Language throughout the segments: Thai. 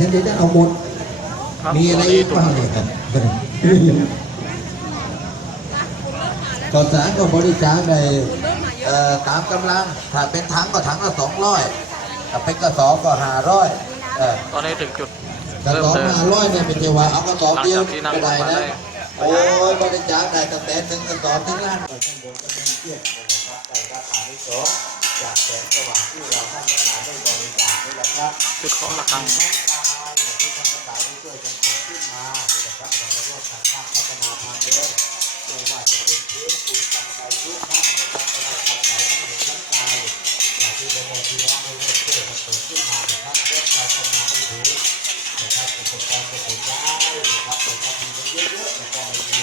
ฉันจะเอาหมด ครับมีอะไรตอนอีนี้กตุเปล่าเนี่ยครับก่อสารก็บริจาคในเอ่อตามกำลัง ถ้าเป็นถังก็ถังละสองร้อยถ้าเป็นกระสอบก็ห้าร้อยเออตอนนี้ถึงจุดกระเริ่มสอบเดิน ห้าร้อยเนี่ยเป็นจังหวะเอากระสอบเดียวหลังจากที่นั่งก็ได้รถมานะได้โอ้ยบริจาคได้ตั้งแต่หนึ่งกระสอบถึงล้านข้างบนกำลังเทียบนะครับได้ราคาที่สองจากแสงสว่างที่เราท่านทั้งหลายได้บริจาคนี่แหละครับ จุดเคาะระฆังน้ มช่วยกันขึ้นมานะครับรถเราทำงานไม่ถึงนะครับอุปกรณ์จะขนย้ายนะครับแต่ถ้ามีเยอะๆแต่ก็ไม่มี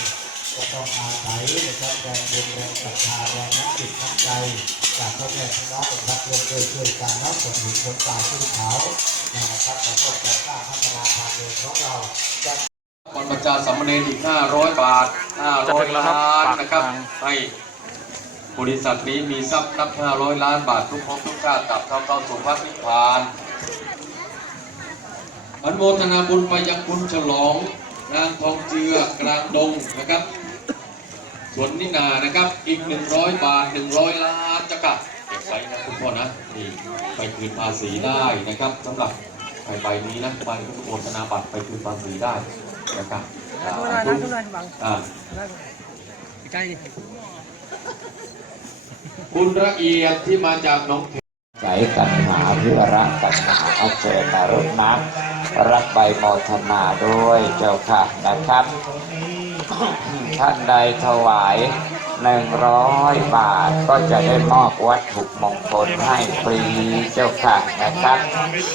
ก็ต้องอาศัยนะครับแรงบุญแรงศรัทธาแรงน้ำจิตน้ำใจจากพ่อแม่พี่น้องนะครับรวมโดยช่วยกันน้ำฝนหินฝนตายขึ้นเขานะครับแล้วก็จะสร้างพัฒนาทางเดินของเราจะวันประชาสัมมเนรอีก500 บาท500ล้านนะครับให้ บริษัทนี้มีทรัพย์นับ500ล้านบาททุกภพทุกชาติตับเท่าเข้าสู่พระนิพพานอนุโมทนาบุญไปยังคุณฉลองนางทองเจือกลางดงนะครับสวนนินานะครับอีก 100 บาท 100 ล้านจะกลับเก็บไว้นะคุณพ่อนะนี่ไปคืนภาษีได้นะครับสำหรับใครใบนี้นะใบอนุโมทนาบัตรไปคืนภาษีได้นะครับอ่าอ่าใกล้ดิ คุณละเอียดที่มาจากน้องเขใจตัณหาวิระตัณหาอาเจนรุณนะรับใบโมทนาด้วยเจ้าค่ะนะครับ ท่านใดถวายหนึ่งร้อยบาทก็จะได้มอบวัตถุมงคลให้ฟรีเจ้าค่ะนะครับ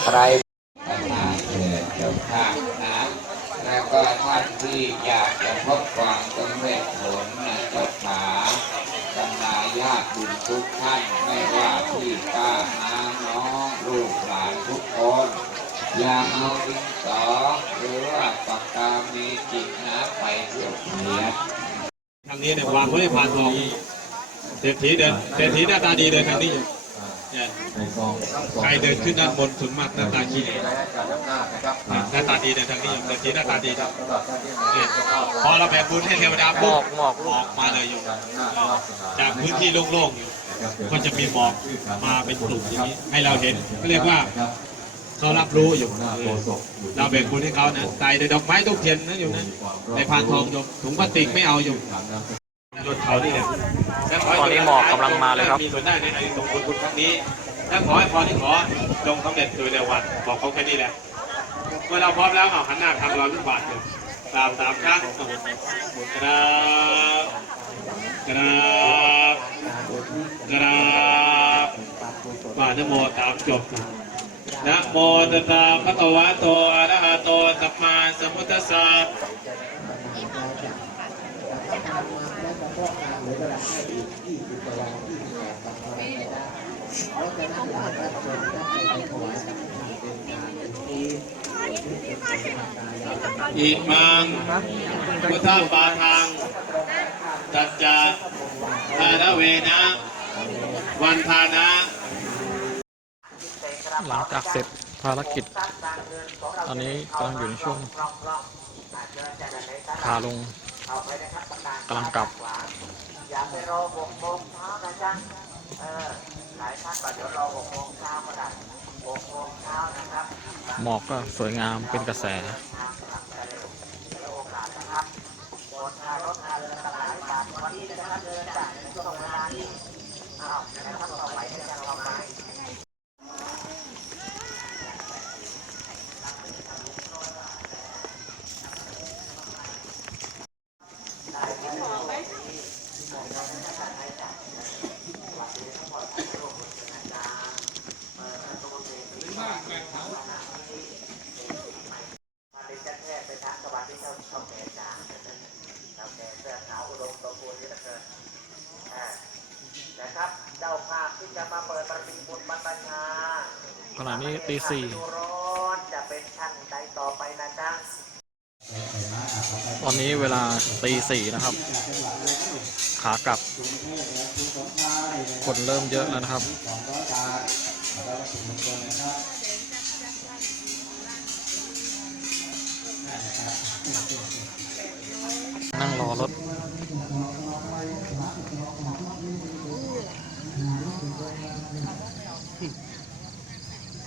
ใครตัณหาเถิดเจ้าค่ะนะแล้วก็ท่านที่อยากจะพบความสำเร็จผลนะเจ้าขา บรรดาญาติบุญทุกท่านไม่ว่าพี่ป้าน้าน้องลูกหลานทุกคน อ ย่าเอาดินสอหรือว่าปากกามีจิกนะไปเที่ยวเขียนทางนี้เนี่ยวางไว้ในพานทองเศรษฐีเดินเศรษฐีหน้าตาดีเดินทางนี้อยู่เนี่ยใครเดินขึ้นด้านบนส่วนมากหน้าตาขี้เหร่หน้าตาดีเดินทางนี้อยู่เศรษฐีหน้าตาดีครับเนี่ยพอเราแบ่งบุญให้เทวดาหมปุ๊อบกหมอกหมอกมาเลยอยู่จากพื้นที่โล่งๆอยู่ก็จะมีหมอกมาเป็นกลุ่มอย่างนี้ให้เราเห็นก็เรียกว่า เขารับรู้อยู่เออเราแบ่งบุญให้เขานะใส่ในดอกไม้ทุกเทียนนั่นอยู่นะในพานทองโยมถุงพลาสติกไม่เอาอยู่ยนเขานี่แหละตอนนี้หมอกกำลังมาเลยครับมีส่วนได้ในไอ้ตรงบุญบุญครั้งนี้ถ้าขอให้พรที่ขอจงสำเร็จโดยเร็ววันบอกเขาแค่นี้แหละเมื่อเราพร้อมแล้วเอาหันหน้าทำรอยลูกบาทเลยสามสามครั้งกราบกราบกราบว่านะโมตามจบ นะโมตัสสะภะคะวะโตอะระหะโตสัมมาสัมพุทธัสสะอิมังพุทธปาทังตัจจาทาระเวนะ วันทานะ หลังจากเสร็จภารกิจ ตอนนี้กำลังอยู่ในช่วงขาลงกำลังกลับอย่าไปรอหกโมงเช้านะจ๊ะเออหลายท่านก็เดี๋ยวรอหกโมงเช้าก็ได้หกโมงเช้านะครับหมอกก็สวยงามเป็นกระแส ขณะนี้ตีสี่ตอนนี้เวลาตีสี่นะครับ ขากลับ คนเริ่มเยอะแล้วนะครับ นั่งรอรถ